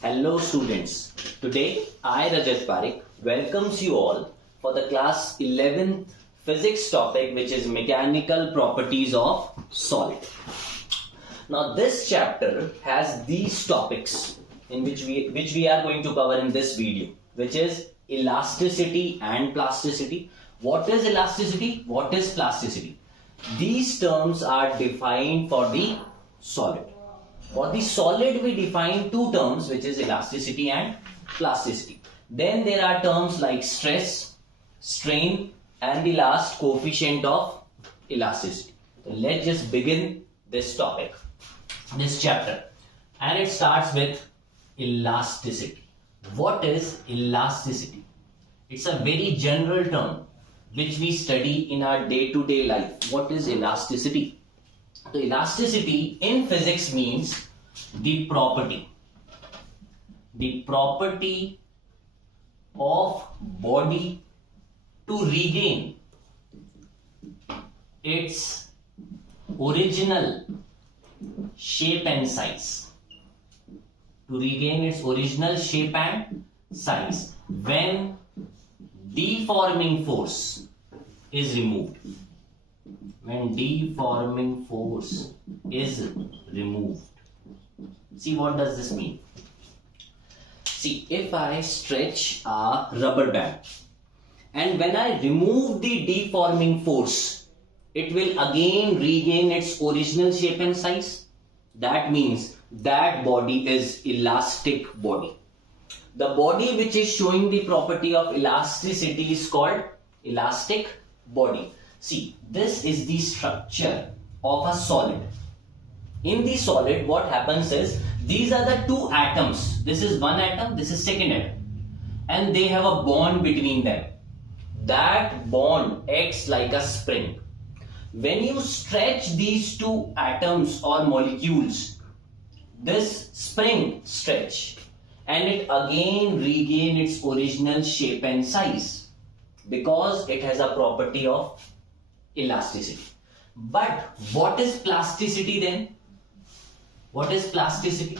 Hello students, today I Rajat Parik welcomes you all for the class 11th physics topic, which is mechanical properties of solid. Now this chapter has these topics in which we are going to cover in this video, which is elasticity and plasticity. What is elasticity? What is plasticity? These terms are defined for the solid. For the solid, we define two terms, which is elasticity and plasticity. Then there are terms like stress, strain, and the last, coefficient of elasticity. So let's just begin this topic, this chapter. And it starts with elasticity. What is elasticity? It's a very general term which we study in our day-to-day life. What is elasticity? So elasticity in physics means the property of body to regain its original shape and size. To regain its original shape and size when deforming force is removed. When deforming force is removed. See, what does this mean? See, if I stretch a rubber band and when I remove the deforming force, it will again regain its original shape and size. That means that body is elastic body. The body which is showing the property of elasticity is called elastic body. See, this is the structure of a solid. In the solid, what happens is, these are the two atoms. This is one atom, this is second atom. And they have a bond between them. That bond acts like a spring. When you stretch these two atoms or molecules, this spring stretch and it again regain its original shape and size because it has a property of elasticity. But what is plasticity then? What is plasticity?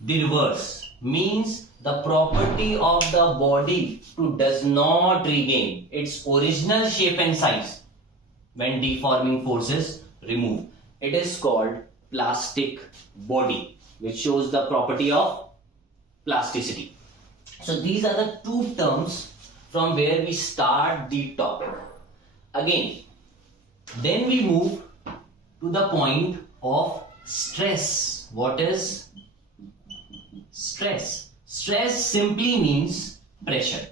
The reverse, means the property of the body to does not regain its original shape and size when deforming force is removed. It is called plastic body, which shows the property of plasticity. So these are the two terms from where we start the topic. Again, then we move to the point of stress. What is stress? Stress simply means pressure.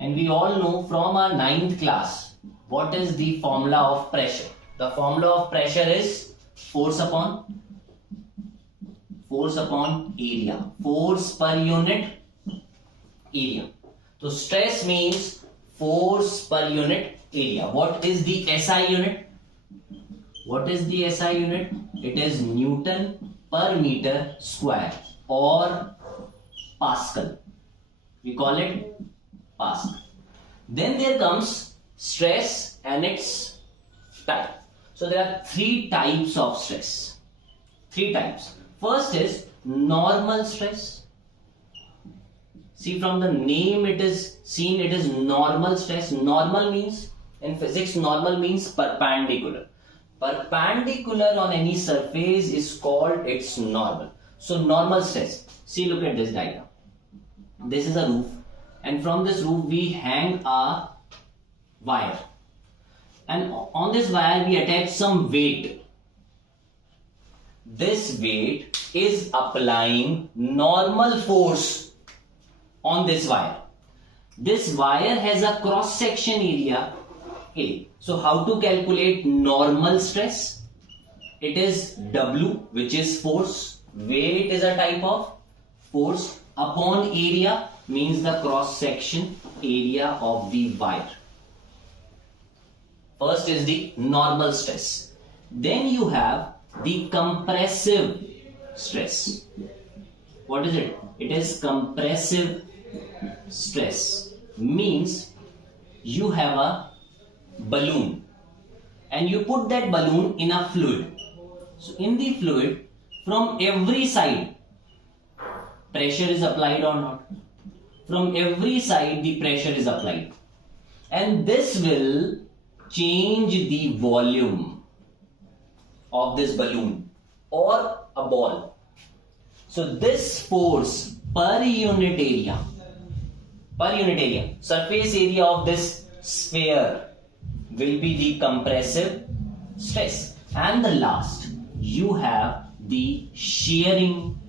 And we all know from our 9th class, what is the formula of pressure? The formula of pressure is force upon area. Force per unit area. So stress means force per unit area. What is the SI unit? What is the SI unit? It is Newton per meter square or Pascal. We call it Pascal. Then there comes stress and its type. So there are three types of stress. Three types. First is normal stress. See, from the name it is seen, it is normal stress. Normal means, in physics, normal means perpendicular. Perpendicular on any surface is called its normal. So normal stress. See, look at this diagram. This is a roof, and from this roof we hang a wire. And on this wire we attach some weight. This weight is applying normal force on this wire. This wire has a cross section area A. So how to calculate normal stress? It is W, which is force. Weight is a type of force upon area, means the cross section area of the wire. First is the normal stress. Then you have the compressive stress. What is it? It is compressive stress. Means you have a balloon and you put that balloon in a fluid. So in the fluid, from every side pressure is applied or not. From every side the pressure is applied, and this will change the volume of this balloon or a ball. So this force per unit area, surface area of this sphere will be the compressive stress. And the last, you have the shearing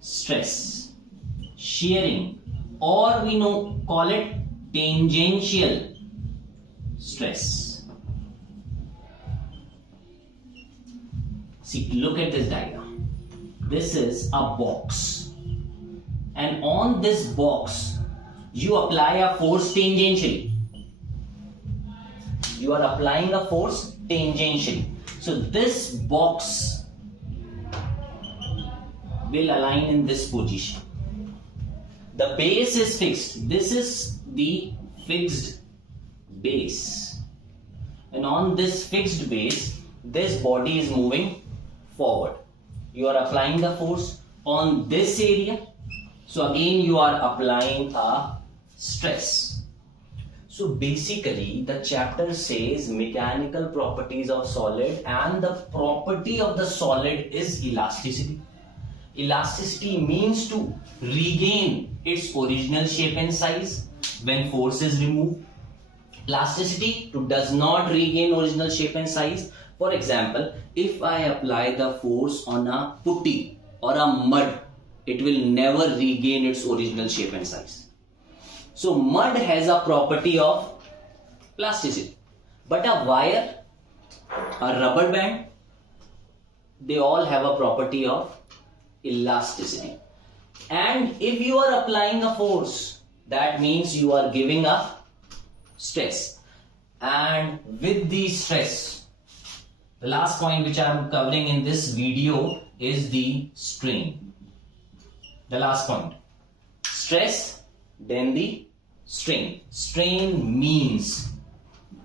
stress, shearing, or we call it tangential stress. See, look at this diagram. This is a box, and on this box you apply a force tangentially. You are applying a force tangentially. So this box will align in this position. The base is fixed. This is the fixed base, and on this fixed base this body is moving forward. You are applying the force on this area, so again you are applying a stress. So basically the chapter says mechanical properties of solid, and the property of the solid is elasticity. Elasticity means to regain its original shape and size when force is removed. Plasticity does not regain original shape and size. For example, if I apply the force on a putty or a mud, it will never regain its original shape and size. So mud has a property of plasticity, but a wire, a rubber band, they all have a property of elasticity. And if you are applying a force, that means you are giving a stress, and with the stress, the last point which I am covering in this video is the strain. The last point, stress, then the strain. Strain means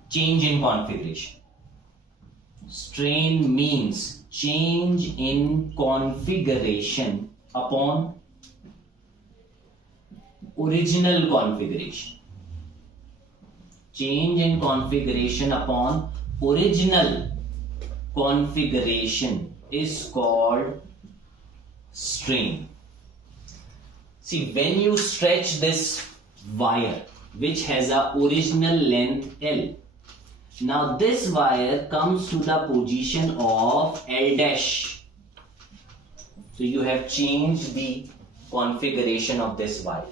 change in configuration. Strain means change in configuration upon original configuration. Change in configuration upon original configuration is called strain. See, when you stretch this wire which has a original length L, now this wire comes to the position of L dash. So you have changed the configuration of this wire.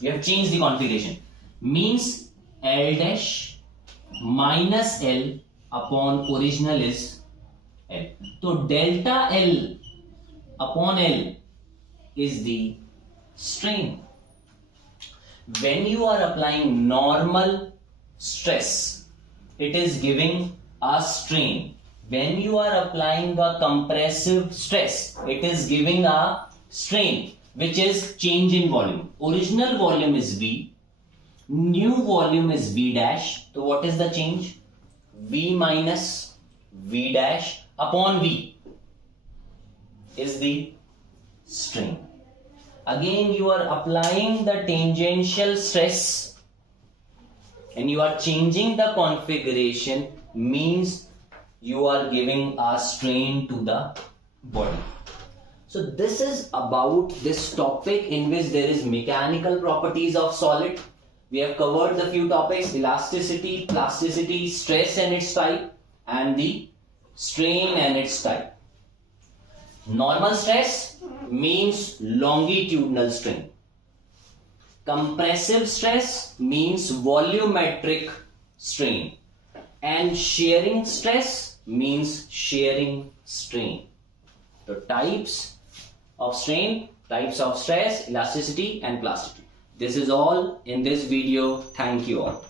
You have changed the configuration. Means L dash minus L upon original is L. So delta L upon L is the strain. When you are applying normal stress, it is giving a strain. When you are applying a compressive stress, it is giving a strain, which is change in volume. Original volume is V, new volume is V dash. So what is the change? V minus V dash upon V is the strain. Again you are applying the tangential stress and you are changing the configuration, means you are giving a strain to the body. So this is about this topic in which there is mechanical properties of solid. We have covered the few topics: elasticity, plasticity, stress and its type, and the strain and its type. Normal stress means longitudinal strain. Compressive stress means volumetric strain. And shearing stress means shearing strain. The types of strain, types of stress, elasticity and plasticity. This is all in this video. Thank you all.